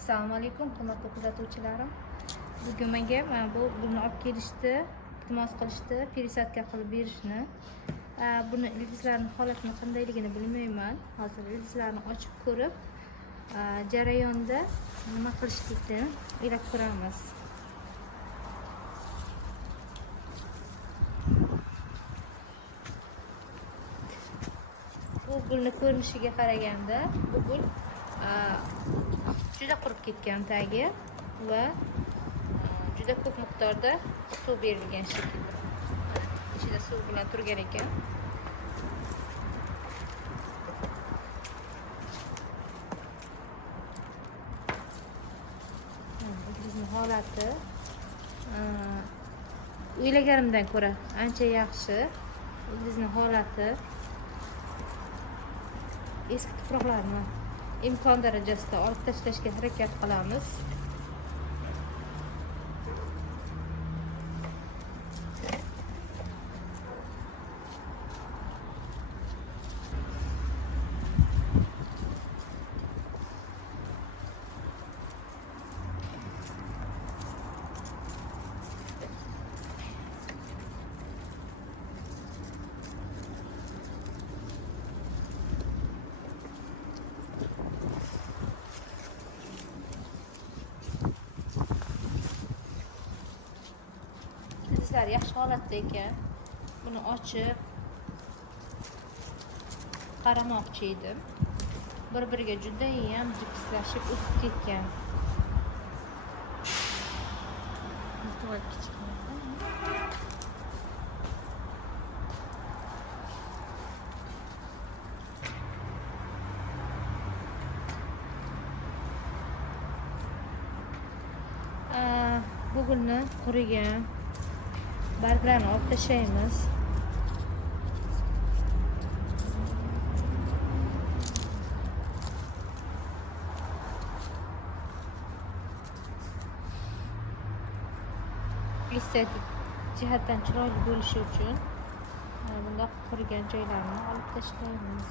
Assalomu alaykum, hurmatli kuzatuvchilarim. Bugun menga mana bu gulni olib kelishdi, iltimos qilishdi, пересадка qilib berishni. Buni ildizlarning holatini qandayligini bilmayman. Hozir ildizlarni ochib ko'rib, jarayonda nima qilishlikni o'ylab ko'ramiz. Bu gulni ko'rinishiga qaraganda, bu gul juda qurib ketgan tagi va juda ko'p miqdorda suv berilgan shekilli. Ichida suv bilan turgan ekan. Bizning holati o'ylaganimdan ko'ra ancha yaxshi. Bizning holati eski tuproqlarni imkon darajasida olib tashlashga harakat qilamiz. Ildizlar yaxshi holatda ekan. Buni ochib qaramoqchi edim. Bir-biriga juda ham jipslashib o'sib ketgan. Bu gulni qurigan barglarni olib tashlaymiz. Estetik jihatdan chiroyli bo'lishi uchun bundoq qurigan joylarni olib tashlaymiz.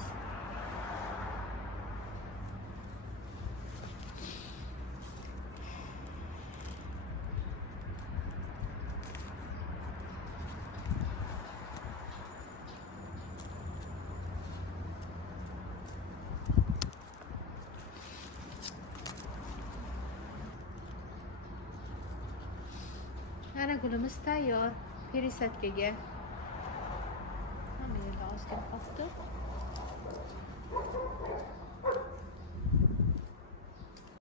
Mana gulimiz tayyor. Пересадкаga. Mana yerda ozgina qolibdi.